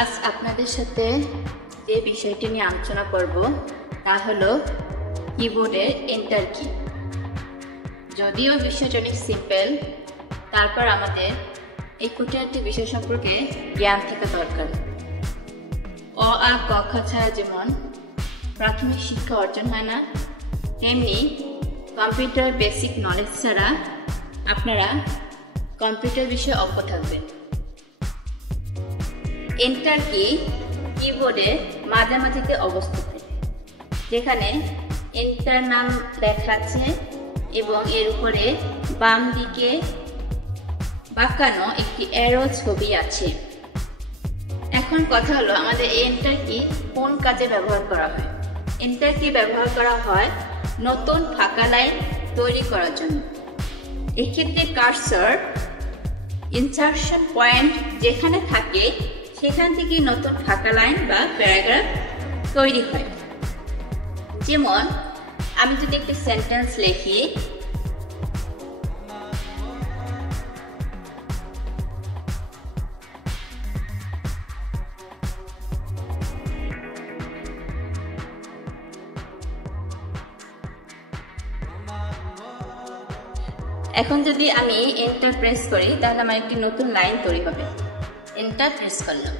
আজ আপনাদের সাথে যে বিষয়টি নিয়ে আলোচনা করব তা হলো কিবোর্ডের এন্টার কি। যদিও বিষয়টা অনেক সিম্পল, তারপর আমাদের এই খুঁটিনাটি বিষয় সম্পর্কে জ্ঞান থাকা দরকার। অ আ ক খ ছাড়া যেমন প্রাথমিক শিক্ষা অর্জন হয় না, তেমনি কম্পিউটার বেসিক নলেজ ছাড়া আপনারা কম্পিউটার বিষয়ে অজ্ঞ থাকবেন। এন্টার কি কিবোর্ডের মাঝামাঝিতে অবস্থিত, যেখানে এন্টার নাম লেখা আছে এবং এর উপরে বাম দিকে বাঁকানো একটি অ্যারো ছবি আছে। এখন কথা হলো আমাদের এন্টার কি কোন কাজে ব্যবহার করা হয়। এন্টার কি ব্যবহার করা হয় নতুন ফাঁকা লাইন তৈরি করার জন্য। এক্ষেত্রে কার্সর ইনসারশন পয়েন্ট যেখানে থাকে সেখান থেকে নতুন ফাঁকা লাইন বা প্যারাগ্রাফ তৈরি হয়। যেমন আমি যদি একটি সেন্টেন্স লিখি, এখন যদি আমি এন্টার প্রেস করি তাহলে আমার একটি নতুন লাইন তৈরি হবে। এন্টার প্রেস করলাম।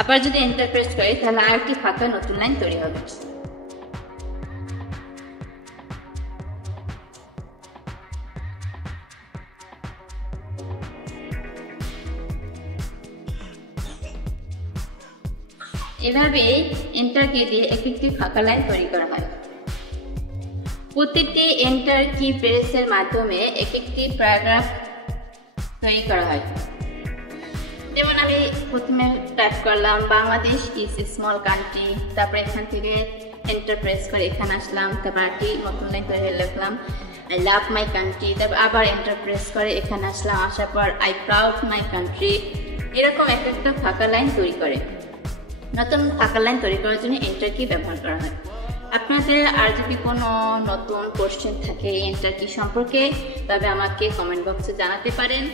আবার যদি এন্টার প্রেস করি তাহলে আরেকটি ফাঁকা নতুন লাইন তৈরি হবে। এভাবে এন্টার কি দিয়ে একটি ফাঁকা লাইন তৈরি করা হয়। প্রতিটি এন্টার কি প্রেসের মাধ্যমে একটি প্যারাগ্রাফ তৈরি করা হয়। যেমন আমি প্রথমে টাইপ করলাম Bangladesh is a small country, তারপর এখান থেকে এন্টার প্রেস করে এখানে আসলাম, তারপর একটি নতুন লাইন তৈরি লিখলাম আই লাভ মাই কান্ট্রি, তারপর আবার এন্টার প্রেস করে এখানে আসলাম, আসার পর আই প্রাউড মাই কান্ট্রি। এরকম একটা ফাঁকা লাইন তৈরি করে। নতুন ফাঁকা লাইন তৈরি করার জন্য এন্টার কি ব্যবহার করা হয়। আপনাদের আর যদি কোনো নতুন কোশ্চেন থাকে এন্টার কি সম্পর্কে তবে আমাকে কমেন্ট বক্সে জানাতে পারেন।